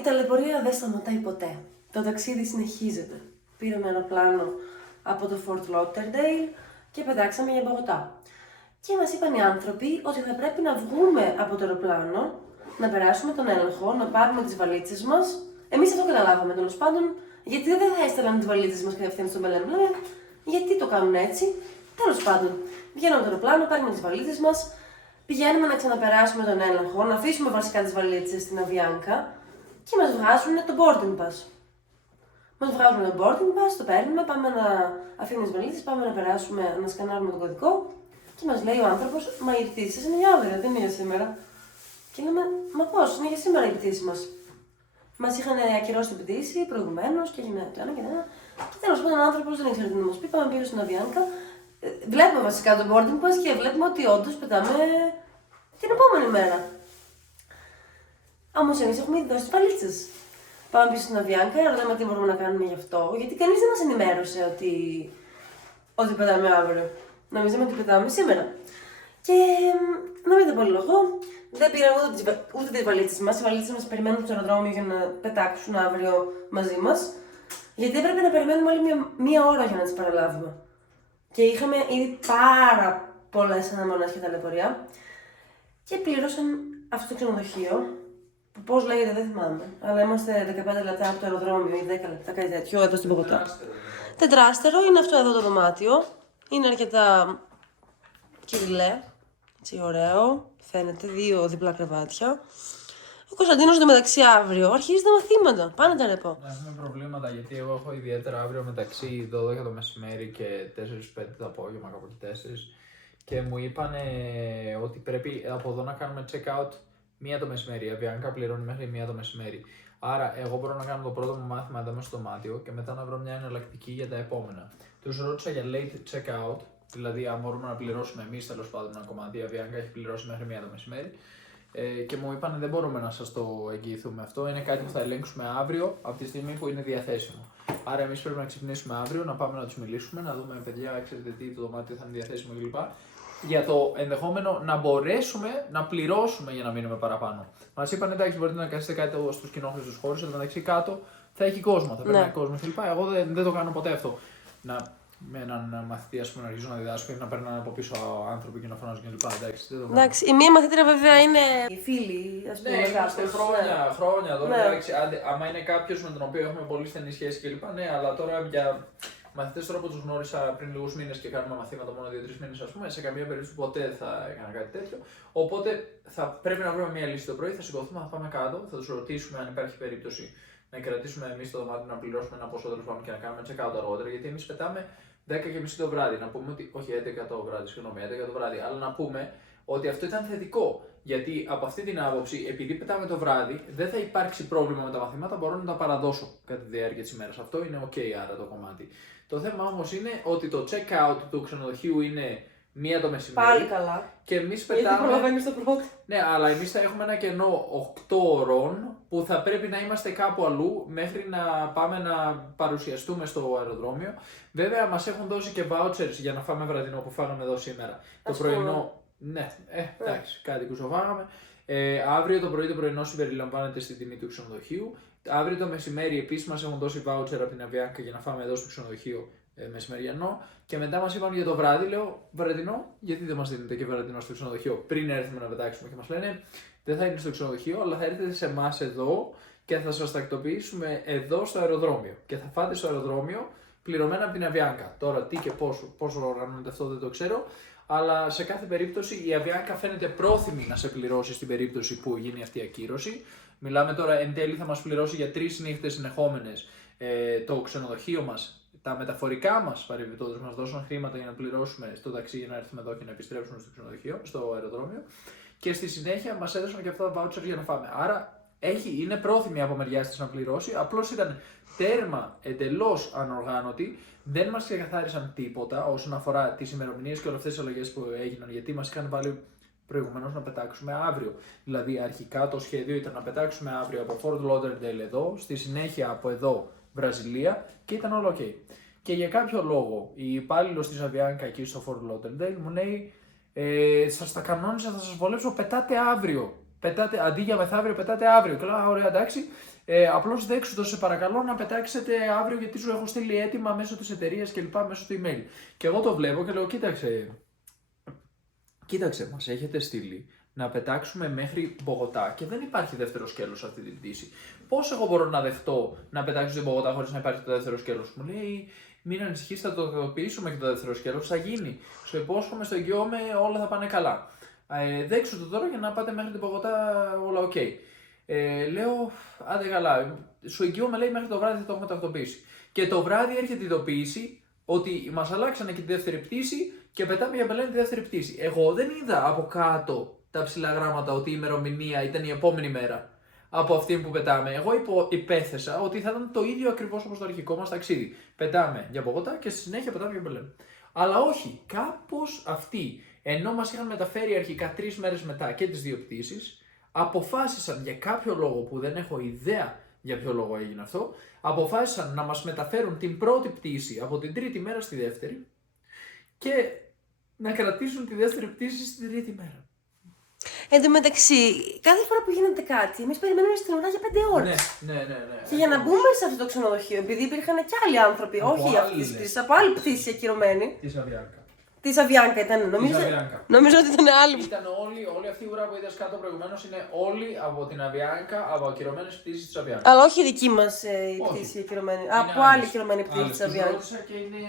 Η ταλαιπωρία δεν σταματάει ποτέ. Το ταξίδι συνεχίζεται. Πήραμε αεροπλάνο από το Fort Lauderdale και πετάξαμε για Μπογοτά. Και μας είπαν οι άνθρωποι ότι θα πρέπει να βγούμε από το αεροπλάνο, να περάσουμε τον έλεγχο, να πάρουμε τις βαλίτσες μας. Εμείς αυτό καταλάβαμε τέλος πάντων, γιατί δεν θα έστελναν τις βαλίτσες μας κατευθείαν στο Μπελέν. Γιατί το κάνουν έτσι. Τέλος πάντων, βγαίνουμε από το αεροπλάνο, πάρουμε τις βαλίτσες μας, πηγαίνουμε να ξαναπεράσουμε τον έλεγχο, να αφήσουμε βασικά τις βαλίτσες στην Αβιάνκα και μας βγάζουν το boarding pass. Μας βγάζουν το boarding pass, το παίρνουμε, πάμε να αφήνουμε τις βαλίτσες, πάμε να περάσουμε, να σκανάρουμε τον κωδικό και μας λέει ο άνθρωπος, μα η πτήση σας είναι για αύριο, δεν είναι για σήμερα. Και λέμε, μα πώς, είναι για σήμερα η πτήση μας. Μας είχαν ακυρώσει την πτήση προηγουμένως και έγινε το ένα και το ένα. Και τέλος πάντων ο άνθρωπος δεν ήξερε τι να μας πει, πάμε πίσω στην Αβιάνκα. Βλέπουμε βασικά το boarding pass και βλέπουμε ότι όντως πετάμε την επόμενη μέρα. Όμως εμείς έχουμε ήδη δώσει τις βαλίτσες. Πάμε πίσω στην Αβιάνκα, ρωτάμε τι μπορούμε να κάνουμε γι' αυτό, γιατί κανείς δεν μας ενημέρωσε ότι πετάμε αύριο. Νομίζαμε ότι πετάμε σήμερα. Και να μην το πω λόγο, δεν πήραμε ούτε τις βαλίτσες μας. Οι βαλίτσες μας περιμένουν στο αεροδρόμιο για να πετάξουν αύριο μαζί μας. Γιατί έπρεπε να περιμένουμε άλλη μία ώρα για να τις παραλάβουμε. Και είχαμε ήδη πάρα πολλές αναμονές και ταλαιπωρία. Και πλήρωσαν αυτό το ξενοδοχείο, που πώς λέγεται δεν θυμάμαι, αλλά είμαστε 15 λεπτά από το αεροδρόμιο ή 10 λεπτά, κάτι τέτοιο, εδώ στην Πογοτά. Τετράστερο, είναι αυτό εδώ το δωμάτιο. Είναι αρκετά κυριλέ, έτσι ωραίο, φαίνεται, 2 διπλά κρεβάτια. Ο Κωνσταντίνος μεταξύ αύριο αρχίζει τα μαθήματα. Πάνε τα ρεπό. Να έχουμε προβλήματα γιατί εγώ έχω ιδιαίτερα αύριο μεταξύ 12 το μεσημέρι και 4-5 το απόγευμα, κάπου εκεί 4. Και μου είπαν ότι πρέπει από εδώ να κάνουμε check-out 1 το μεσημέρι. Η Αβιάνκα πληρώνει μέχρι 1 το μεσημέρι. Άρα, εγώ μπορώ να κάνω το πρώτο μου μάθημα εδώ μέσα στο δωμάτιο και μετά να βρω μια εναλλακτική για τα επόμενα. Τους ρώτησα για late check-out, δηλαδή αν μπορούμε να πληρώσουμε εμείς τέλος πάντων ένα κομμάτι. Η Αβιάνκα έχει πληρώσει μέχρι 1 το μεσημέρι. Και μου είπαν δεν μπορούμε να σας το εγγυηθούμε αυτό. Είναι κάτι που θα ελέγξουμε αύριο από τη στιγμή που είναι διαθέσιμο. Άρα, εμείς πρέπει να ξυπνήσουμε αύριο, να πάμε να τους μιλήσουμε, να δούμε παιδιά, ξέρετε τι, το δωμάτιο θα είναι διαθέσιμο κλπ. Για το ενδεχόμενο να μπορέσουμε να πληρώσουμε για να μείνουμε παραπάνω. Μας είπαν εντάξει, μπορείτε να κάνετε κάτι στους κοινόχρηστους χώρους, αλλά μεταξύ κάτω θα έχει κόσμο, θα περνάει κόσμο κλπ. Εγώ δεν το κάνω ποτέ αυτό. Με έναν μαθητή, ας πούμε, να αρχίζω να διδάσκω ή να παίρνουν από πίσω άνθρωποι και να φωνάζουν κλπ. Εντάξει, η μία μαθήτρια βέβαια είναι οι φίλοι, ας πούμε. Ναι, είμαστε χρόνια τώρα. Ναι. Εντάξει, άμα είναι κάποιο με τον οποίο έχουμε πολύ στενή σχέση κλπ. Ναι, αλλά τώρα για μαθητές τώρα που τους γνώρισα πριν λίγους μήνες και κάνουμε μαθήματα μόνο 2-3 μήνες, ας πούμε, σε καμία περίπτωση ποτέ δεν θα έκανα κάτι τέτοιο. Οπότε θα πρέπει να βρούμε μια λύση το πρωί, θα σηκωθούμε, θα πάμε κάτω, θα τους ρωτήσουμε αν υπάρχει περίπτωση να κρατήσουμε εμείς το δωμάτιο, να πληρώσουμε ένα ποσό τέλος πάντων και να κάνουμε check-out αργότερα. Γιατί εμείς πετάμε 10:30 το βράδυ. Να πούμε ότι, όχι 11 το βράδυ, συγγνώμη, 11 το βράδυ, αλλά να πούμε ότι αυτό ήταν θετικό. Γιατί από αυτή την άποψη, επειδή πετάμε το βράδυ, δεν θα υπάρξει πρόβλημα με τα μαθήματα, μπορώ να τα παραδώσω κατά τη διάρκεια της ημέρας. Αυτό είναι ok, άρα το κομμάτι. Το θέμα όμως είναι ότι το check-out του ξενοδοχείου είναι 1 το μεσημέρι. Πάλι καλά. Και εμείς πετάμε. Γιατί προλαβαίνεις το πρώτο. Ναι, αλλά εμείς θα έχουμε ένα κενό 8 ώρων που θα πρέπει να είμαστε κάπου αλλού μέχρι να πάμε να παρουσιαστούμε στο αεροδρόμιο. Βέβαια, μας έχουν δώσει και vouchers για να φάμε βραδινό που φάγαμε εδώ σήμερα. Το πρωινό. Ναι, εντάξει, κάτι κουζοβάγαμε. Αύριο το πρωινό συμπεριλαμβάνεται στην τιμή του ξενοδοχείου. Αύριο το μεσημέρι επίσης μας έχουν δώσει voucher από την Αβιάνκα για να φάμε εδώ στο ξενοδοχείο μεσημεριανό. Και μετά μας είπαν για το βράδυ, λέω βραδινό, γιατί δεν μας δίνετε και βραδινό στο ξενοδοχείο πριν έρθουμε να πετάξουμε. Και μας λένε δεν θα είναι στο ξενοδοχείο, αλλά θα έρθετε σε εμάς εδώ και θα σας τακτοποιήσουμε εδώ στο αεροδρόμιο. Και θα φάτε στο αεροδρόμιο πληρωμένα από την Αβιάνκα. Τώρα τι και πόσο οργανώνεται αυτό δεν το ξέρω. Αλλά σε κάθε περίπτωση η Αβιάνκα φαίνεται πρόθυμη να σε πληρώσει στην περίπτωση που γίνει αυτή η ακύρωση. Μιλάμε τώρα εν τέλει θα μας πληρώσει για 3 νύχτες συνεχόμενες το ξενοδοχείο μας, τα μεταφορικά μας παρεμπιπτόντως μας δώσαν χρήματα για να πληρώσουμε στο ταξί για να έρθουμε εδώ και να επιστρέψουμε στο ξενοδοχείο, στο αεροδρόμιο. Και στη συνέχεια μας έδωσαν και αυτά τα voucher για να φάμε. Άρα είναι πρόθυμη από μεριάς της να πληρώσει, απλώς ήταν τέρμα εντελώς ανοργάνωτη, δεν μας ξεκαθάρισαν τίποτα όσον αφορά τις ημερομηνίες και όλες αυτές τις αλλαγές που έγιναν, γιατί μας είχαν βάλει προηγουμένως να πετάξουμε αύριο. Δηλαδή, αρχικά το σχέδιο ήταν να πετάξουμε αύριο από Fort Lauderdale εδώ, στη συνέχεια από εδώ Βραζιλία και ήταν όλο ok. Και για κάποιο λόγο η υπάλληλος της Αβιάνκα εκεί στο Fort Lauderdale μου λέει σας τα κανόνισα, θα σας βολέψω, πετάτε αύριο. Αντί για μεθαύριο, πετάτε αύριο. Και λέω, ωραία, εντάξει. Απλώς δέξου το, σε παρακαλώ να πετάξετε αύριο γιατί σου έχω στείλει έτοιμα μέσω της εταιρείας και λοιπά, μέσω του email. Και εγώ το βλέπω και λέω, κοίταξε, μας έχετε στείλει να πετάξουμε μέχρι Μπογοτά και δεν υπάρχει δεύτερο σκέλος σε αυτή την πτήση. Πώς εγώ μπορώ να δεχτώ να πετάξω στην Μπογοτά χωρίς να υπάρχει το δεύτερο σκέλος? Μου λέει, μην ανησυχείς, θα το ειδοποιήσουμε και το δεύτερο σκέλος, θα γίνει. Σου υπόσχομαι, στο εγγυώμαι, όλα θα πάνε καλά. Δέξου το τώρα για να πάτε μέχρι την Μπογοτά, όλα οκ. Λέω, άντε καλά, σου εγγυώμαι, λέει, μέχρι το βράδυ θα το έχουμε τακτοποιήσει. Και το βράδυ έρχεται η ειδοποίηση ότι μας αλλάξανε και τη δεύτερη πτήση και πετάμε για Μπελέν τη δεύτερη πτήση. Εγώ δεν είδα από κάτω τα ψηλά γράμματα ότι η ημερομηνία ήταν η επόμενη μέρα από αυτή που πετάμε. Εγώ υπέθεσα ότι θα ήταν το ίδιο ακριβώς όπως το αρχικό μας ταξίδι. Πετάμε για Μπογοτά και στη συνέχεια πετάμε για Μπελέν. Αλλά όχι, κάπως αυτοί, ενώ μας είχαν μεταφέρει αρχικά 3 μέρες μετά και τις 2 πτήσεις, αποφάσισαν για κάποιο λόγο που δεν έχω ιδέα για ποιο λόγο έγινε αυτό, αποφάσισαν να μας μεταφέρουν την πρώτη πτήση από την τρίτη μέρα στη δεύτερη και να κρατήσουν τη δεύτερη πτήση στην τρίτη μέρα. Εν τω μεταξύ, κάθε φορά που γίνεται κάτι, εμείς περιμένουμε στην ουρά για 5 ώρες. Ναι. Και για να μπούμε σε αυτό το ξενοδοχείο, επειδή υπήρχαν και άλλοι άνθρωποι, όχι για αυτή τη πτήση, από άλλη πτήση ακυρωμένη. Της Αβιάνκα. Της Αβιάνκα ήταν, νομίζω ότι ήταν άλλη. Ήταν όλη αυτή η ουρά που είδες κάτω προηγουμένως, είναι όλοι από την Αβιάνκα, από ακυρωμένες πτήσεις της Αβιάνκα. Αλλά όχι η δική μας πτήση ακυρωμένη, από άλλη ακυρωμένη πτήση της Αβιάνκα. Ρώτησα και είναι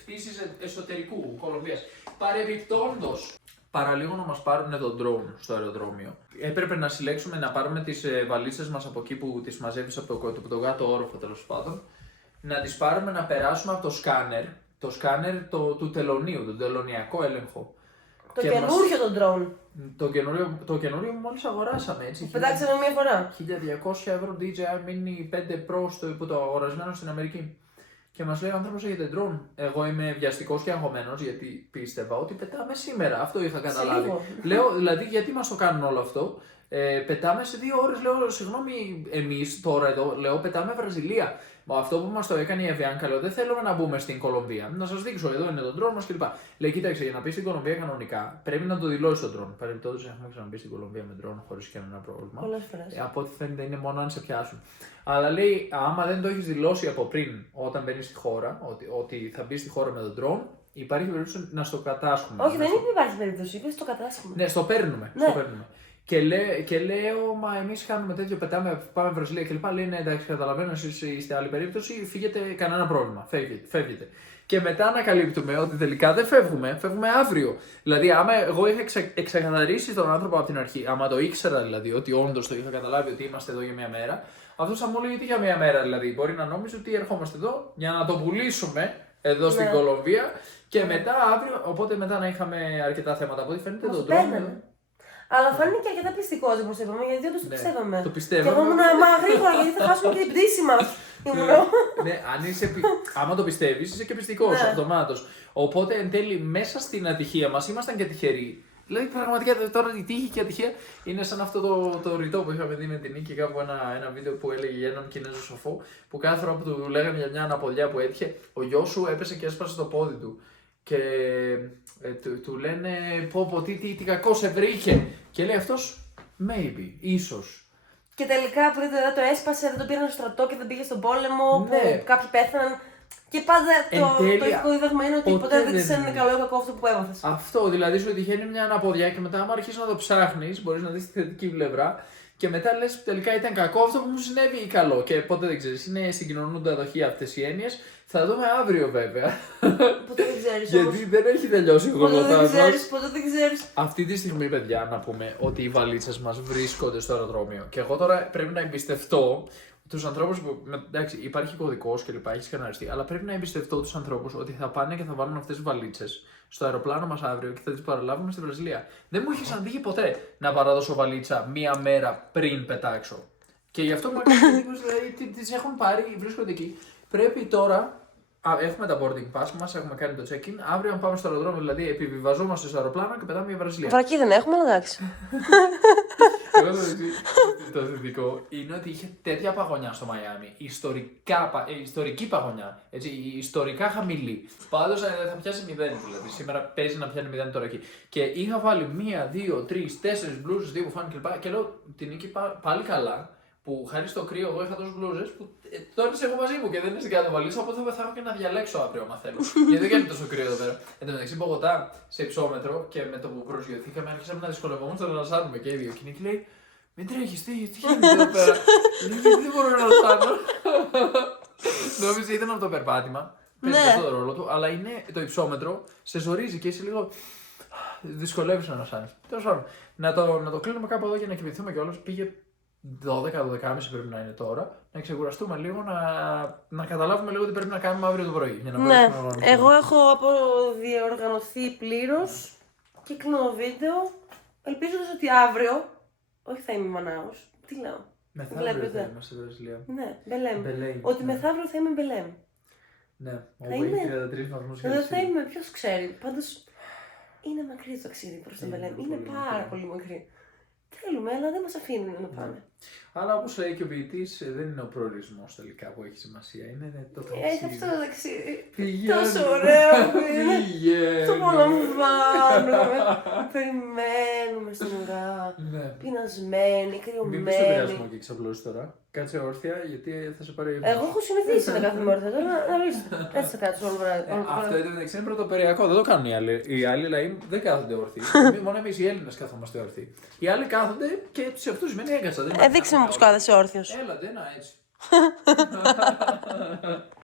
πτήσεις εσωτερικού Κολομβίας. Παρεμπιπτόντως, παραλίγο να μας πάρουν τον drone στο αεροδρόμιο. Έπρεπε να συλλέξουμε, να πάρουμε τις βαλίτσες μας από εκεί που τις μαζεύεις από τον κάτω όροφο, τέλος πάντων. Να τις πάρουμε, να περάσουμε από το σκάνερ του τελωνίου, τον τελωνιακό έλεγχο. Το καινούριο τον drone. Το καινούριο μόλις αγοράσαμε, έτσι. Πετάξαμε μία φορά. 1.200 € DJI Mini 5 Pro που το αγορασμένο στην Αμερική. Και μας λέει ο άνθρωπος, έχετε drone? Εγώ είμαι βιαστικός και αγχωμένος γιατί πίστευα ότι πετάμε σήμερα. Αυτό είχα καταλάβει. Λέω, δηλαδή, γιατί μας το κάνουν όλο αυτό? Πετάμε σε 2 ώρες. Λέω, συγγνώμη, εμείς τώρα εδώ, λέω, πετάμε Βραζιλία. Μα αυτό που μας το έκανε η Αβιάνκα, λέω, δεν θέλουμε να μπούμε στην Κολομβία. Να σας δείξω, εδώ είναι το drone μας κλπ. Λέει, κοίταξε, για να μπει στην Κολομβία κανονικά πρέπει να το δηλώσει το drone. Παρεμπιπτόντως, έχουμε ξαναμπεί στην Κολομβία με drone χωρίς κανένα πρόβλημα. Πολλές φορές. Από ό,τι φαίνεται είναι μόνο αν σε πιάσουν. Αλλά λέει, άμα δεν το έχεις δηλώσει από πριν, όταν μπαίνεις στη χώρα, ότι θα μπει στη χώρα με τον drone, υπάρχει περίπτωση να στο κατάσχουμε. Όχι, δεν υπάρχει περίπτωση, είπε στο κατάσχουμε. Ναι, στο παίρνουμε. Ναι. Στο παίρνουμε. Και λέω, μα εμείς κάνουμε τέτοιο, πάμε Βραζιλία κλπ. Λέει, ναι, εντάξει, καταλαβαίνω, εσείς είστε άλλη περίπτωση, φύγετε, κανένα πρόβλημα. Φεύγετε. Και μετά ανακαλύπτουμε ότι τελικά δεν φεύγουμε αύριο. Δηλαδή, άμα εγώ είχα εξακαθαρίσει τον άνθρωπο από την αρχή, άμα το ήξερα δηλαδή, ότι όντως το είχα καταλάβει ότι είμαστε εδώ για μία μέρα, αυτός θα μου έλεγε τι για μία μέρα δηλαδή. Μπορεί να νόμιζε ότι ερχόμαστε εδώ για να το πουλήσουμε εδώ στην Κολομβία και μετά αύριο. Οπότε μετά να είχαμε αρκετά θέματα. Από ό,τι φαίνεται τον τρόπο. Αλλά φάνηκε αρκετά πιστικό, όπως είπαμε, γιατί όντως το πιστεύαμε. Το πιστεύαμε. Και εγώ ήμουν γρήγορα, γιατί θα χάσουμε και την πτήση μας. Ναι, άμα το πιστεύεις, είσαι και πιστικός αυτομάτως. Οπότε εν τέλει, μέσα στην ατυχία μας ήμασταν και τυχεροί. Δηλαδή, πραγματικά τώρα η τύχη και η ατυχία είναι σαν αυτό το ρητό που είχαμε δει με την Νίκη κάπου ένα βίντεο που έλεγε για έναν Κινέζο σοφό. Που κάθε φορά που του λέγανε για μια αναποδιά που έτυχε, ο γιος σου έπεσε και έσπασε το πόδι του. Και του λένε πω τι κακό σε βρήκε. Και λέει αυτός, maybe, ίσως. Και τελικά που δεν το έσπασε, δεν το πήραν στο στρατό και δεν πήγε στον πόλεμο, Ναι. που κάποιοι πέθαναν. Και πάντα το ηθικό δίδαγμα είναι ότι ποτέ δεν ξέρει αν είναι καλό ή κακό αυτό που έμαθες. Αυτό, δηλαδή σου τυχαίνει μια αναποδιά και μετά, άμα αρχίσει να το ψάχνεις, μπορείς να δεις τη θετική πλευρά. Και μετά λες τελικά ήταν κακό αυτό που μου συνέβη ή καλό. Και ποτέ δεν ξέρεις. Είναι συγκοινωνούντα δοχεία αυτές οι έννοιες. Θα δούμε αύριο βέβαια. Ποτέ δεν ξέρεις. Γιατί δεν έχει τελειώσει ο γονατάς μας. Ποτέ δεν ξέρεις. Αυτή τη στιγμή, παιδιά, να πούμε ότι οι βαλίτσες μας βρίσκονται στο αεροδρόμιο. Και εγώ τώρα πρέπει να εμπιστευτώ τους ανθρώπους που. Εντάξει, υπάρχει κωδικός και λοιπά, έχει σκαναριστεί. Αλλά πρέπει να εμπιστευτώ τους ανθρώπους ότι θα πάνε και θα βάλουν αυτές τις βαλίτσες στο αεροπλάνο μας αύριο και θα τις παραλάβουμε στη Βραζιλία. Δεν μου έχει ξαναδεί ποτέ να παραδώσω βαλίτσα μία μέρα πριν πετάξω. Και γι' αυτό μου έκανε εντύπωση, δηλαδή τις έχουν πάρει, βρίσκονται εκεί. Πρέπει τώρα. Έχουμε τα boarding pass μας, έχουμε κάνει το check-in. Αύριο, αν πάμε στο αεροδρόμιο, δηλαδή επιβιβαζόμαστε στο αεροπλάνο και πετάμε για Βραζιλία. Βρακή δεν έχουμε, εντάξει. Εγώ το θετικό είναι ότι είχε τέτοια παγωνιά στο Μαϊάμι. Ιστορική παγωνιά. Έτσι, ιστορικά χαμηλή. Πάντως θα πιάσει 0 δηλαδή. Σήμερα παίζει να πιάνει 0 τώρα εκεί. Και είχα βάλει 1, 2, 3, 4 μπλούζες, 2 που φάνε κλπ. Και λέω την Νίκη πάλι καλά που χάρη στο κρύο εγώ είχα τόσες μπλούζες που τώρα τις έχω μαζί μου και δεν είναι στην κάτω βαλίτσα, οπότε θα έχω και να διαλέξω αύριο άμα θέλω. Γιατί δεν είναι τόσο κρύο εδώ πέρα. Εν τω μεταξύ, Μπογοτά σε υψόμετρο και με το που προσγειωθήκαμε άρχισαμε να δυσκολευόμαστε να λασάρουμε και οι δύο. Και η Νίκη λέει: Μην τρέχεις, τι γίνεται εδώ πέρα. Λέει: Γιατί δεν μπορώ να λασάρω. Νόμιζα ήταν από το περπάτημα. Παίζει αυτό το ρόλο του, αλλά είναι το υψόμετρο, σε ζορίζει και είσαι λίγο. Δυσκολεύει να λασάρει. Τέλος πάντων, να το κλείνουμε κάπου εδώ για να κοιμηθούμε κιόλας. Πήγε 12-12.30 πρέπει να είναι τώρα, να ξεκουραστούμε λίγο, να καταλάβουμε λίγο τι πρέπει να κάνουμε αύριο το πρωί. Για να Ναι, εγώ έχω αποδιοργανωθεί πλήρως και κλείνω βίντεο, ελπίζοντας ότι αύριο, όχι θα είμαι Μανάους, τι λέω. Μεθαύριο θα είμαστε στη Βραζιλία. Ναι, Μπελέμ. Μπελέμ, Ότι ναι. μεθαύριο θα είμαι Μπελέμ. Ναι, Θα όπου είμαι- έχει 33 βαθμούς Δεν Κελσίου. θα είμαι, ποιος ξέρει. Πάντως είναι μακρύ το ταξίδι προς τον Είναι Μπελέμ. πολύ Είναι πάρα μακρύ. πολύ μακρύ. Θέλουμε, αλλά δεν μας αφήνουν να πάμε. Αλλά όπως λέει και ο ποιητής, δεν είναι ο προορισμός τελικά που έχει σημασία, είναι το Έχει ταξίδι. αυτό το ταξίδι. Πηγαίνουμε. Τόσο ωραίο που είναι. Το Πηγαίνουμε. απολαμβάνουμε. Περιμένουμε στην ουρά. Ναι. Πεινασμένοι, Μην πεις το κρυωμένοι. πειρασμό και ξαπλώσεις τώρα. Κάτσε όρθια γιατί θα σε πάρει ο ύπνος. Εγώ έχω συνηθίσει να κάθομαι όρθια τώρα, να βρεις. Έτσι θα κάτσω όλο βράδυ. Αυτό εντωμεταξύ είναι πρωτοπεριακό, δεν το κάνουν οι άλλοι. Οι άλλοι λαοί δεν κάθονται όρθιοι. Μόνο εμείς οι Έλληνες καθόμαστε όρθιοι. Οι άλλοι κάθονται και σε αυτούς σημαίνει έγκασα. Δείξε μου πως κάθεσαι όρθιος. Έλατε, να έτσι.